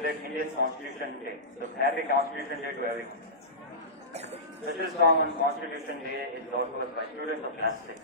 celebrate India's Constitution Day. So happy Constitution Day to everyone. Special song on Constitution Day is brought to us by students of class 6.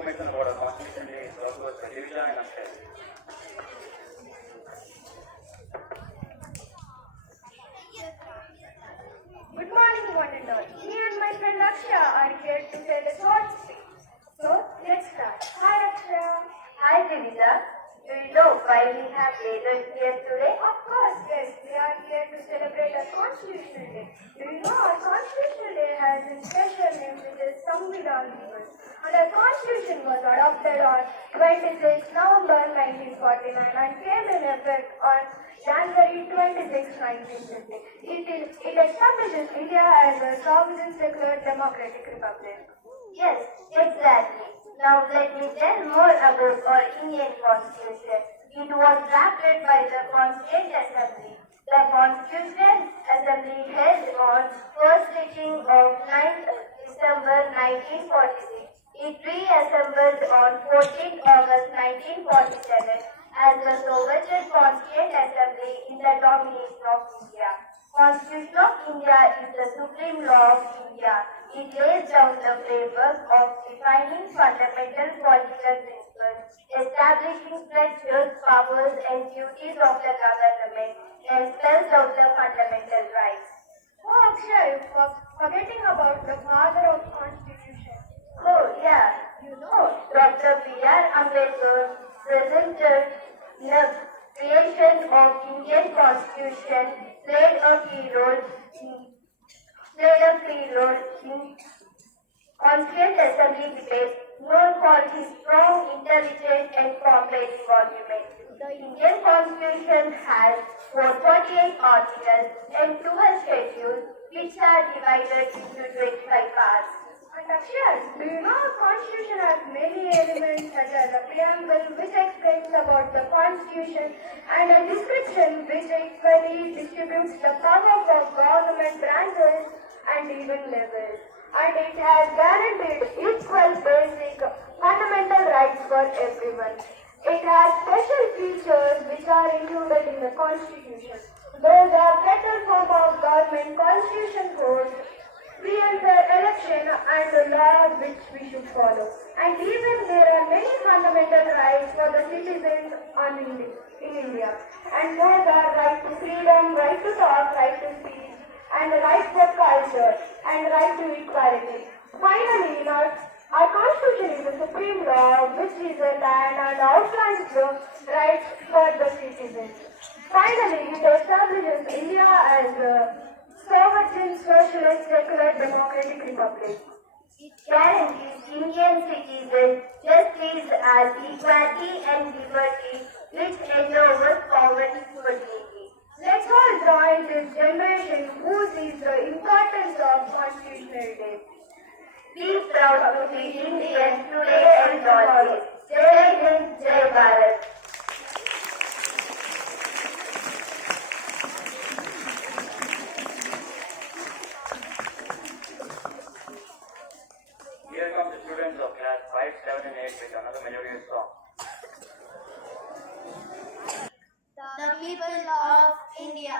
Information about our Constitution Day is brought to us by Divya and Akshay. Good morning, one and all. Me and my friend Akshay are here to tell a short story. So, let's start. Hi, Akshay. Hi, Divya. Do you know why we have gathered here today? Of course, yes. We are here to celebrate our Constitution Day. Do you know our Constitution Day has a special name, which is Samvidhan Diwas. The Constitution was adopted on 26 November 1949 and came in effect on January 26, 1950. It establishes India as a sovereign, secular, democratic republic. Yes, exactly. Now let me tell more about our Indian Constitution. It was drafted by the Constituent Assembly. The Constituent Assembly held on first sitting of 9th December 1946. It reassembled on 14th August 1947 as the Soviet Constituent Assembly in the domination of India. Constitution of India is the supreme law of India. It lays down the framework of defining fundamental political principles, establishing structures, powers and duties of the government, and spells out the fundamental rights. Oh, Akshay, forgetting about the father of Constitution. Oh yeah, you know, Dr. B.R. Ambedkar presented the creation of Indian Constitution played a key role in Constituent Assembly debate, known for his strong, intelligent and complex argument. The Indian Constitution has 448 articles and 12 schedules which are divided into 25 parts. And Akshay, do you know the Constitution has many elements such as a preamble which explains about the Constitution and a description which equally distributes the power for government branches and even levels. And it has guaranteed equal basic fundamental rights for everyone. It has special features which are included in the Constitution. Those are better form of government, constitution code, free and fair election and the laws which we should follow. And even there are many fundamental rights for the citizens in India. And those are right to freedom, right to talk, right to speech, and the right for culture, and right to equality. Finally, our Constitution is the supreme law which is a land and outlines the rights for the citizens. Finally, it establishes India as a sovereign, socialist, secular, democratic republic. It guarantees Indian citizens justice as equality and liberty which endowers common opportunity. Let's all join this generation who sees the importance of Constitutional Day. Be proud to be Indian today and always. Jai Hind, Jai Bharat. Here come the students of class 5, 7 and 8 with another melodious song. The people of India.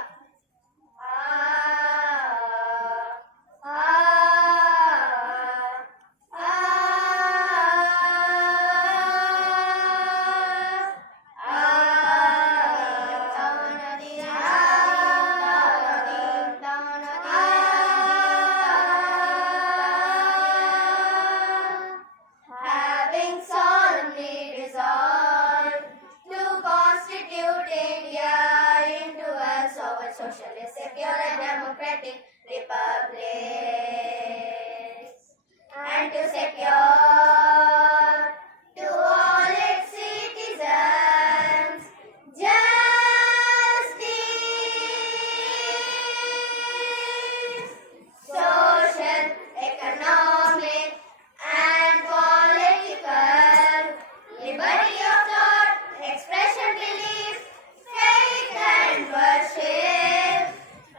Having solemnly resolved to constitute India into a sovereign, socialist, secular and democratic republic, and to secure to all its citizens justice, social, economic and political, liberty of thought, expression, belief, faith and worship,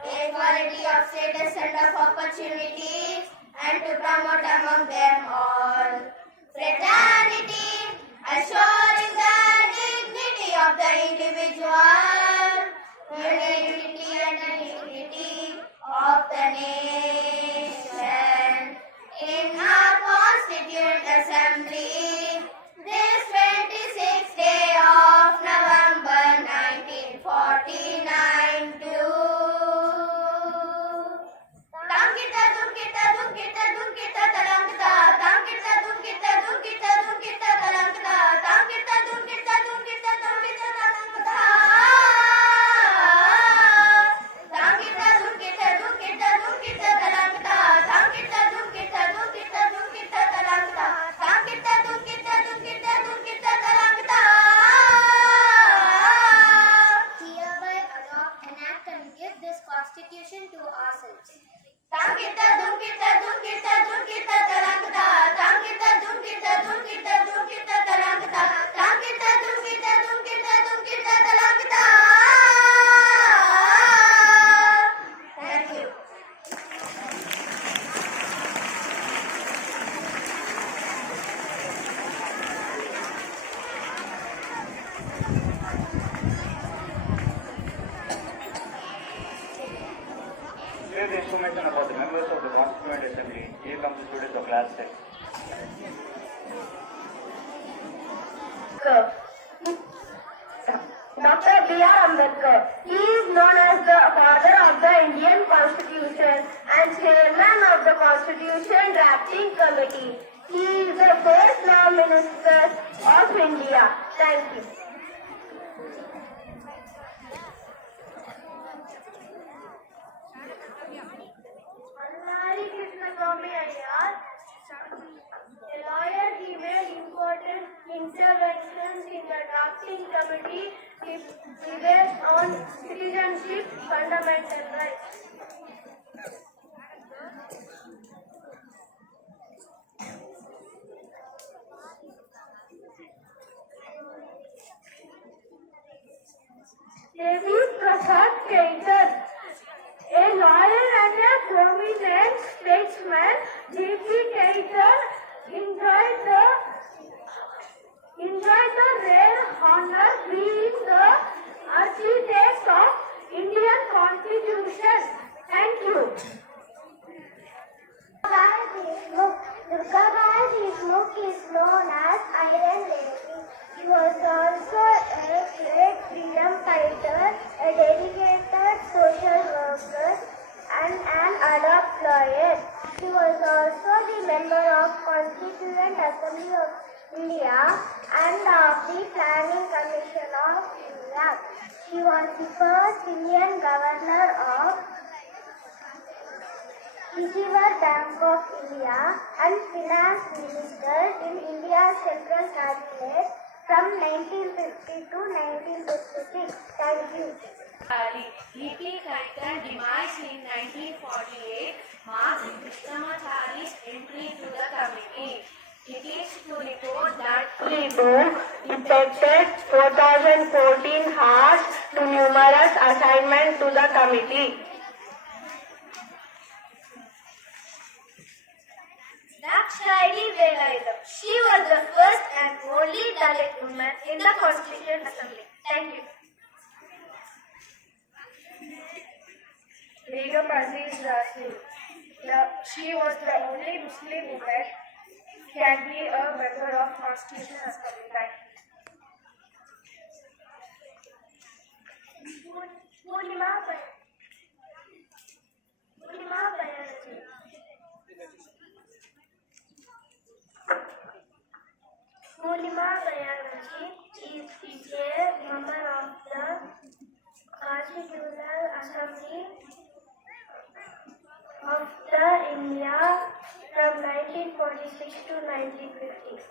equality of status Dr. B.R. Ambedkar. He is known as the father of the Indian Constitution and chairman of the Constitution Drafting Committee. He is the first law minister of India. Thank you. Allari Krishnaswamy Iyer, a lawyer, he made important interventions in the drafting committee based on citizenship fundamental rights. Devi Prasad Keitan, a lawyer and a prominent statesman, D.P. Keitan enjoyed the rare honor being the architect of Indian Constitution. Thank you. Durgabai Deshmukh is known as Iron Lady. She was also a great freedom fighter, a dedicated social worker, and an adult lawyer. She was also the member of Constituent Assembly of India and of the Planning Commission of India. She was the first Indian governor of Reserve Bank of India and Finance Minister in India's Central Cabinet from 1950 to 1956. Thank you. D.P. Keitan demise in 1948 marks Krishnamachari's entry to the committee. It is to report that effected 2014 hours to numerous assignments to the committee. Dakshayani Velayam. She was the first and only Dalit woman in the Constituent Assembly. Thank you. Begum Aziz Rasul. She was the only Muslim woman can be a member of Constitution Assembly. Thank you. Purnima Banerjee. Purnima Banerjee is a member of the Constitutional Assembly of the India from 1946 to 1950.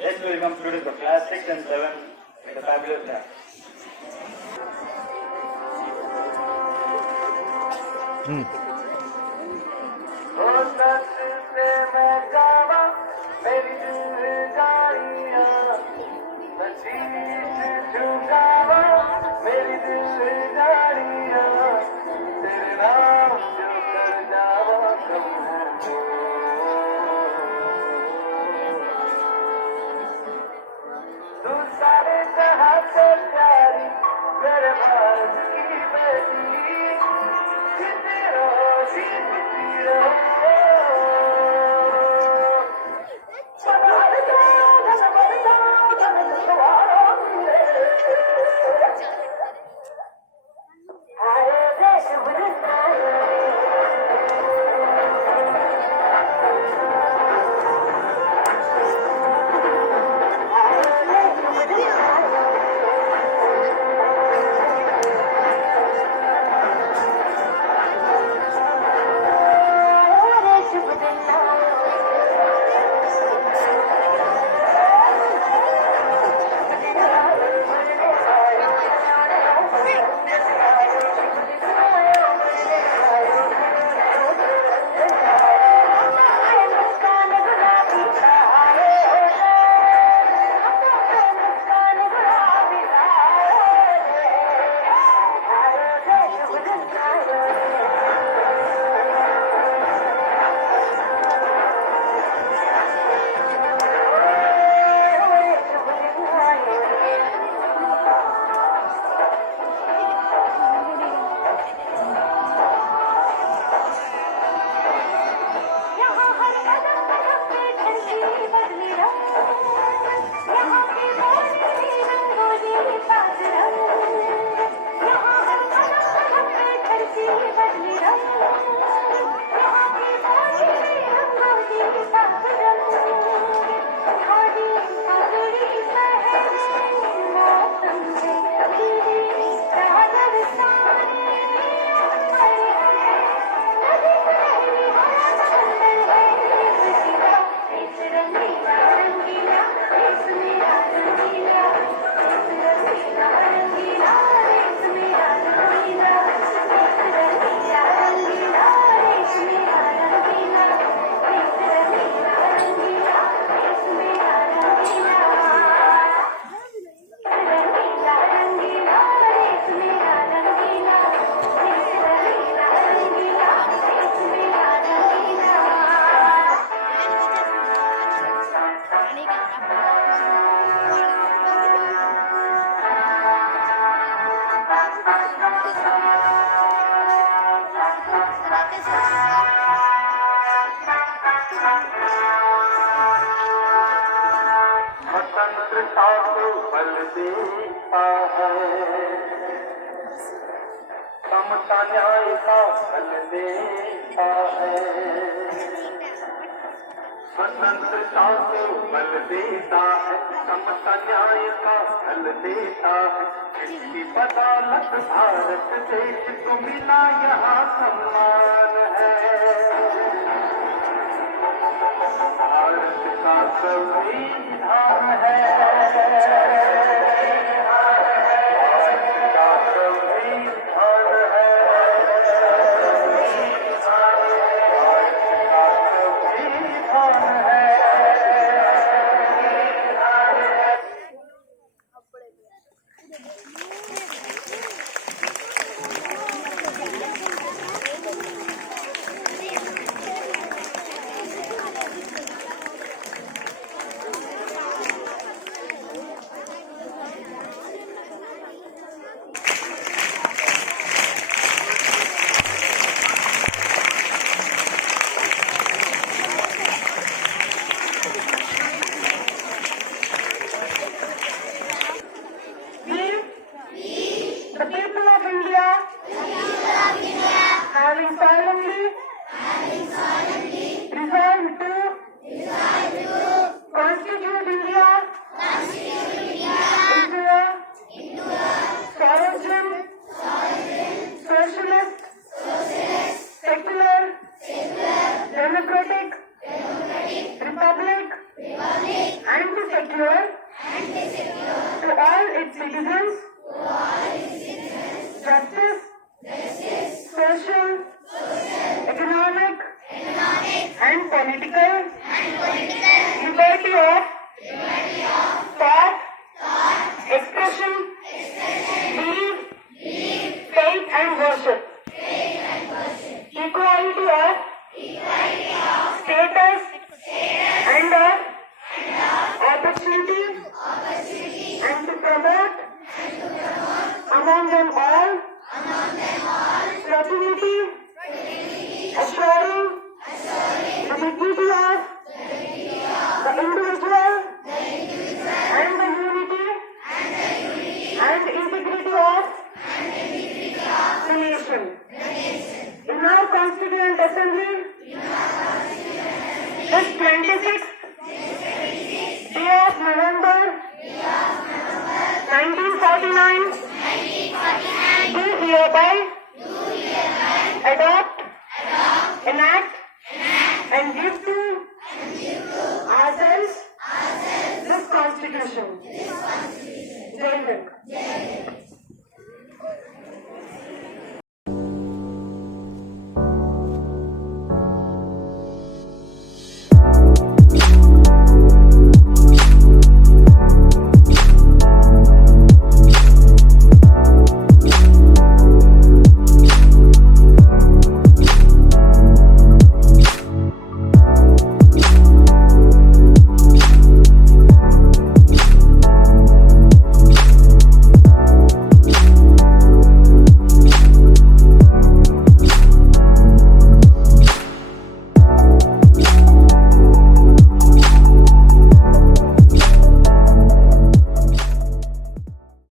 Let's welcome students of class 6 and 7 with a fabulous dance. मेरे भारत की बेटी स्वतंत्रता को बल देता है, समता न्याय का बल देता है। स्वतंत्रता को बल देता है, समता न्याय का बल देता है। इसकी बदौलत भारत देश को मिला यहाँ सम्मान है। भारत का संविधान है, भारत का संविधान है, भारत का संविधान है। The people of India, having solemnly resolved to constitute India into a sovereign, socialist, secular, democratic republic, and to secure to all its citizens justice, social, economic, and political liberty of thought, expression, belief, faith, and worship, equality of status and of opportunity, and to promote among them all fraternity, assuring the dignity of the individual and the unity and integrity of the nation. In our Constituent Assembly, this 26th day of November 1949, do hereby adopt, enact, and give to ourselves this Constitution. Jai Hind.